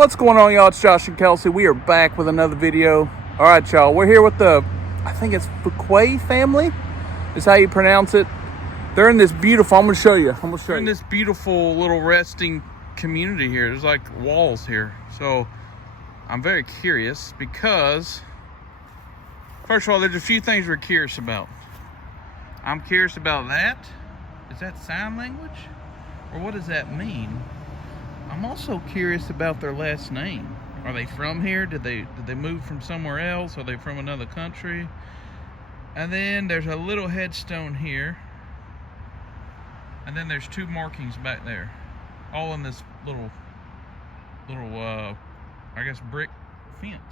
What's going on, y'all? It's Josh and Kelsey. We are back with another video. All right, y'all. We're here with the, I think it's Fuquay family, is how you pronounce it. They're in this beautiful, I'm going to show you. They're in this beautiful little resting community here. There's like walls here. So I'm very curious because, first of all, there's a few things we're curious about. I'm curious about that. Is that sign language? Or what does that mean? I'm also curious about their last name. Are they from here? Did they move from somewhere else? Are they from another country? And then there's a little headstone here. And then there's two markings back there. All in this little I guess brick fence.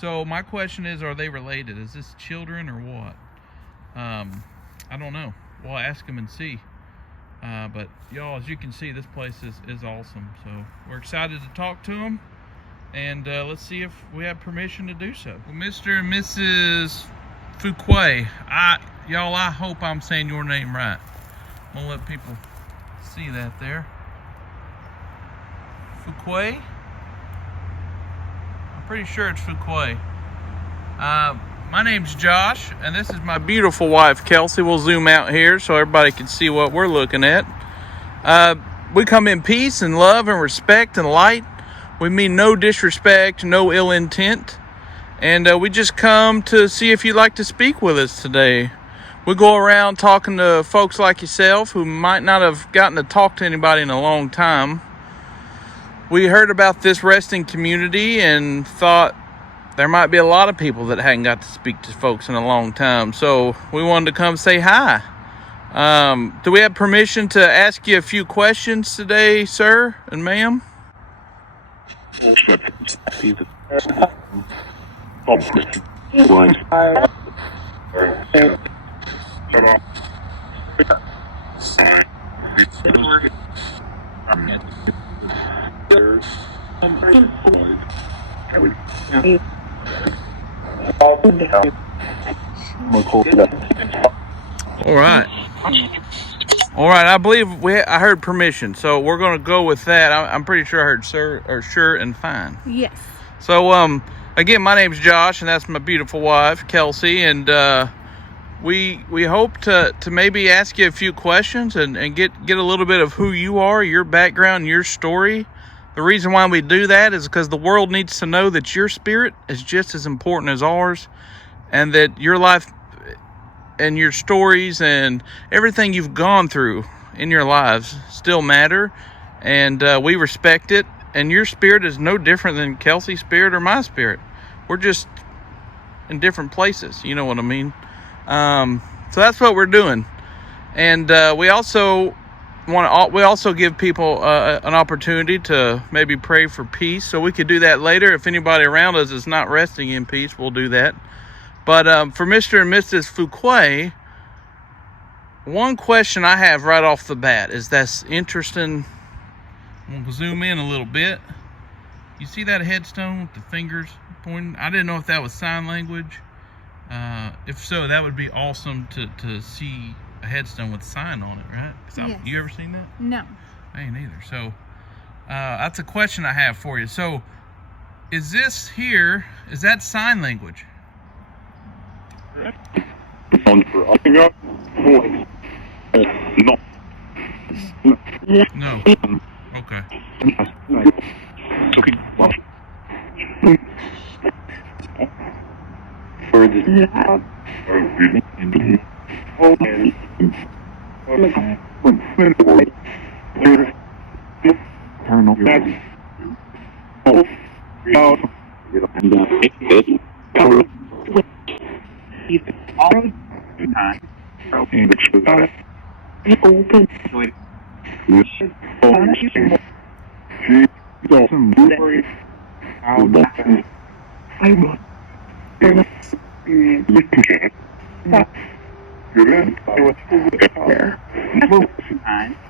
So my question is, are they related? Is this children or what? I don't know. We'll ask them and see. But y'all, as you can see, this place is awesome. So we're excited to talk to them, and let's see if we have permission to do so. Well, Mr. and Mrs Fuquay, y'all, I hope I'm saying your name right. I'm gonna let people see that there. Fuquay? I'm pretty sure it's Fuquay. My name's Josh, and this is my beautiful wife, Kelsey. We'll zoom out here so everybody can see what we're looking at. We come in peace and love and respect and light. We mean no disrespect, no ill intent. And we just come to see if you'd like to speak with us today. We go around talking to folks like yourself who might not have gotten to talk to anybody in a long time. We heard about this resting community and thought there might be a lot of people that hadn't got to speak to folks in a long time. So we wanted to come say hi. Do we have permission to ask you a few questions today, sir and ma'am? All right, I believe I heard permission, so we're going to go with that. I'm pretty sure I heard sir or sure and fine. Yes. So again, my name's Josh, and that's my beautiful wife, Kelsey, and we hope to maybe ask you a few questions and get a little bit of who you are, your background, your story. The reason why we do that is because the world needs to know that your spirit is just as important as ours, and that your life and your stories and everything you've gone through in your lives still matter, and we respect it. And your spirit is no different than Kelsey's spirit or my spirit. We're just in different places, you know what I mean? So that's what we're doing. And we also give people an opportunity to maybe pray for peace. So we could do that later. If anybody around us is not resting in peace, we'll do that. But for Mr. and Mrs. Fuquay, one question I have right off the bat is that's interesting. I'm gonna zoom in a little bit. You see that headstone with the fingers pointing? I didn't know if that was sign language. If so, that would be awesome to see a headstone with a sign on it, right? Yes. You ever seen that? No. I ain't either. So that's a question I have for you. So is that sign language? No. Okay.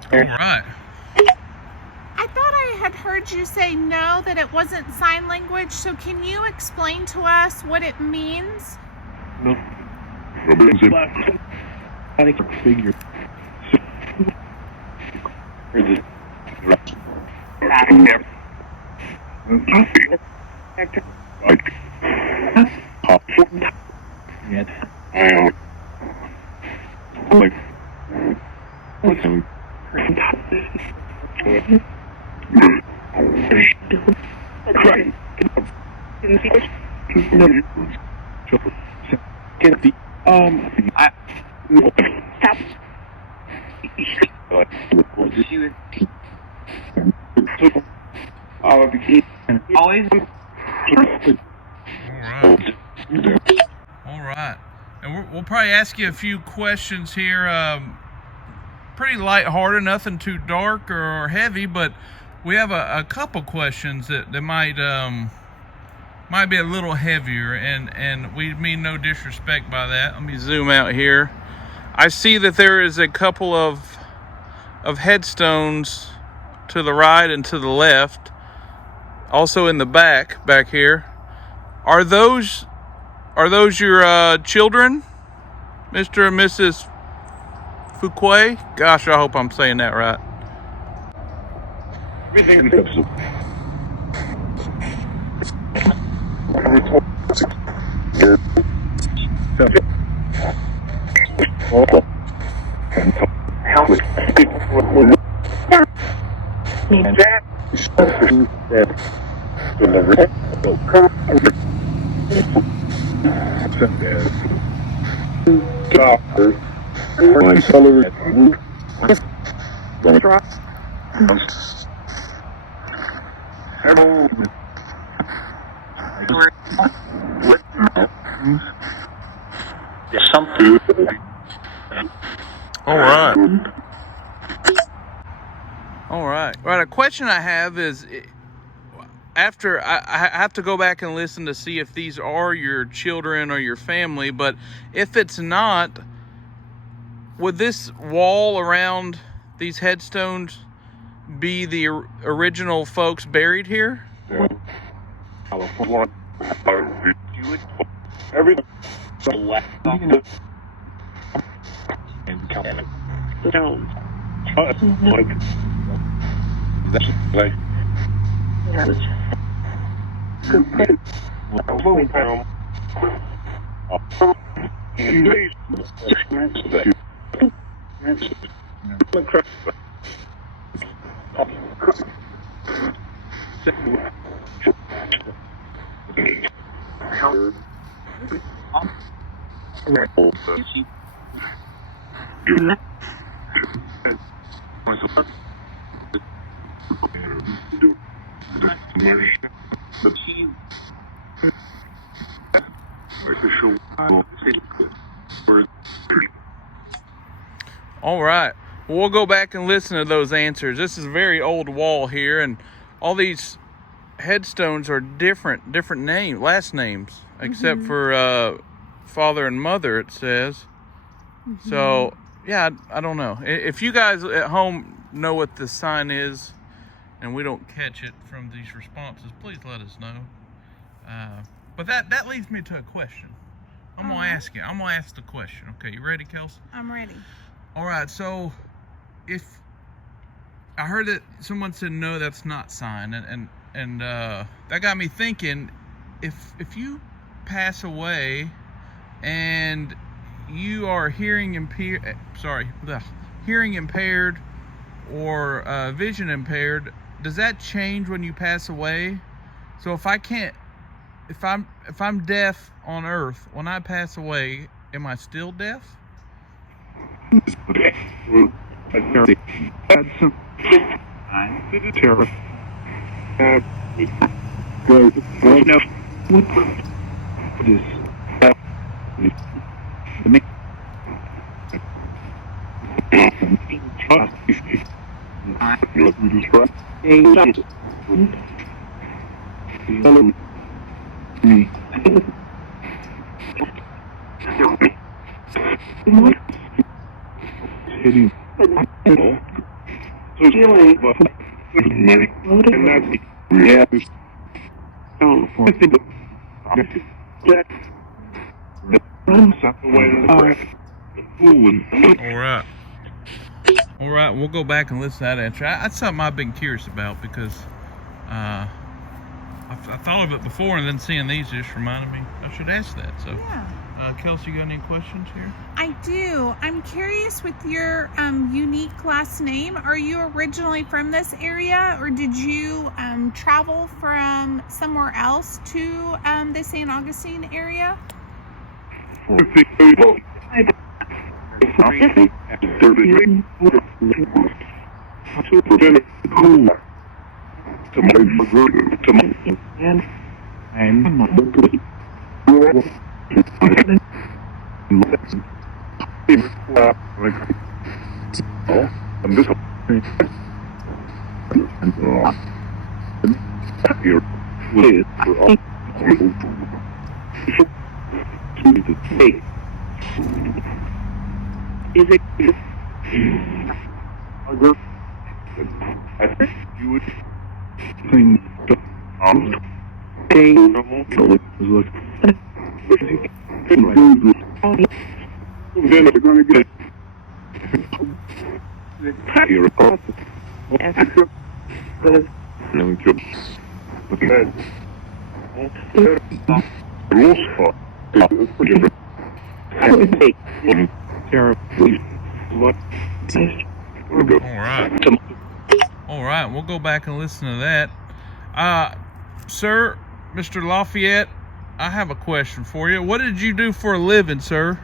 All right. I thought I had heard you say no, that it wasn't sign language. So can you explain to us what it means? No. Figure. All right. And we'll probably ask you a few questions here. Pretty lighthearted, nothing too dark or heavy, but we have a couple questions that might be a little heavier, and we mean no disrespect by that. Let me zoom out here. I see that there is a couple of headstones to the right and to the left, also in the back here. Are those your children, Mr. and Mrs Fuquay? Gosh, I hope I'm saying that right. All right. A question I have is, after I have to go back and listen to see if these are your children or your family, but if it's not, would this wall around these headstones be the original folks buried here? All right. We'll go back and listen to those answers. This is a very old wall here, and all these headstones are different last names, except for father and mother, it says. So, yeah, I don't know. If you guys at home know what this sign is, and we don't catch it from these responses, please let us know. But that leads me to a question. I'm gonna ask you. I'm gonna ask the question. Okay, you ready, Kelsey? I'm ready. All right. So, if I heard that someone said no, that's not sign, and that got me thinking. If you pass away and you are hearing impaired or vision impaired, does that change when you pass away? So if I'm deaf on Earth, when I pass away, am I still deaf? All right, we'll go back and listen to that answer. That's something I've been curious about because I thought of it before, and then seeing these just reminded me I should ask that. So, Yeah. Kelsey, you got any questions here? I do. I'm curious with your unique last name. Are you originally from this area, or did you travel from somewhere else to the St. Augustine area? Is it you would think then they're going to get All right, we'll go back and listen to that. Sir, Mr. Lafayette, I have a question for you. What did you do for a living, sir?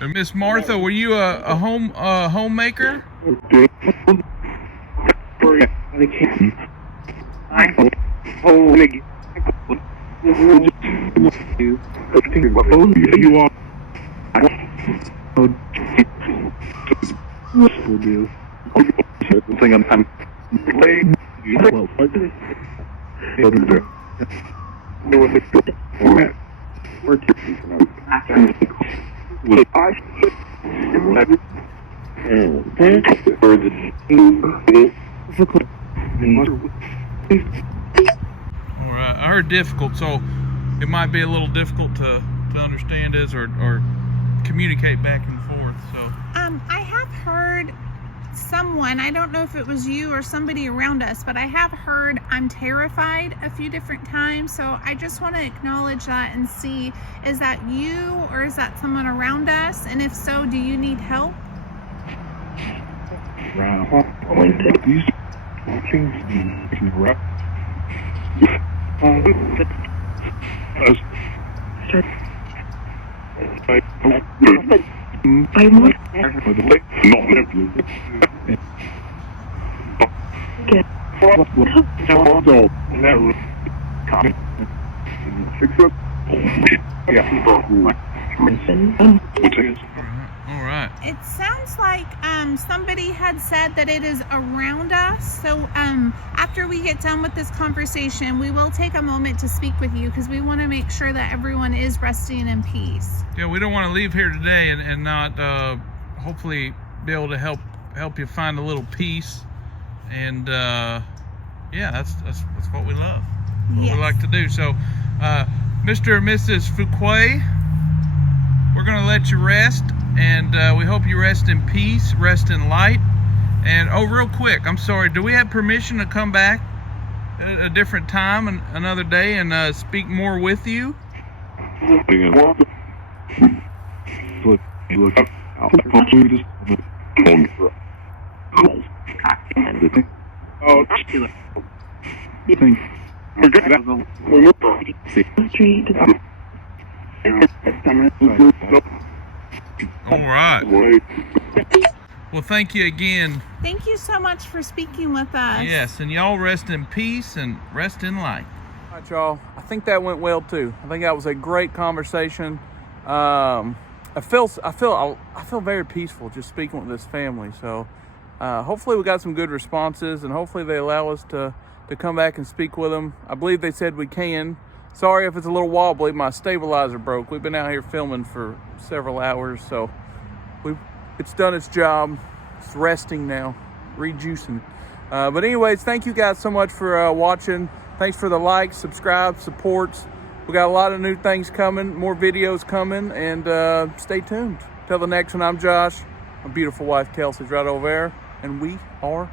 Miss Martha, were you a homemaker? Alright, I heard difficult, so it might be a little difficult to understand this or communicate back and forth. So I have heard someone, I don't know if it was you or somebody around us, but I have heard I'm terrified a few different times. So I just want to acknowledge that and see, is that you or is that someone around us? And if so, do you need help? all right. It sounds like somebody had said that it is around us. So after we get done with this conversation, we will take a moment to speak with you because we want to make sure that everyone is resting in peace. Yeah, we don't want to leave here today and not hopefully be able to help you find a little peace. And yeah, that's what we love. What we like to do. So Mr. and Mrs Fuquay, we're going to let you rest, and we hope you rest in peace, rest in light. And real quick, I'm sorry, do we have permission to come back at a different time and another day and speak more with you? All right. Well, thank you again. Thank you so much for speaking with us. Yes, and y'all rest in peace and rest in light. All right, y'all. I think that went well too. I think that was a great conversation. I feel very peaceful just speaking with this family. So hopefully we got some good responses, and hopefully they allow us to come back and speak with them. I believe they said we can. Sorry if it's a little wobbly, my stabilizer broke. We've been out here filming for several hours, so it's done its job. It's resting now, rejuicing. But anyways, thank you guys so much for watching. Thanks for the likes, subscribe, supports. We got a lot of new things coming, more videos coming, and stay tuned. Till the next one, I'm Josh. My beautiful wife Kelsey's right over there, and we are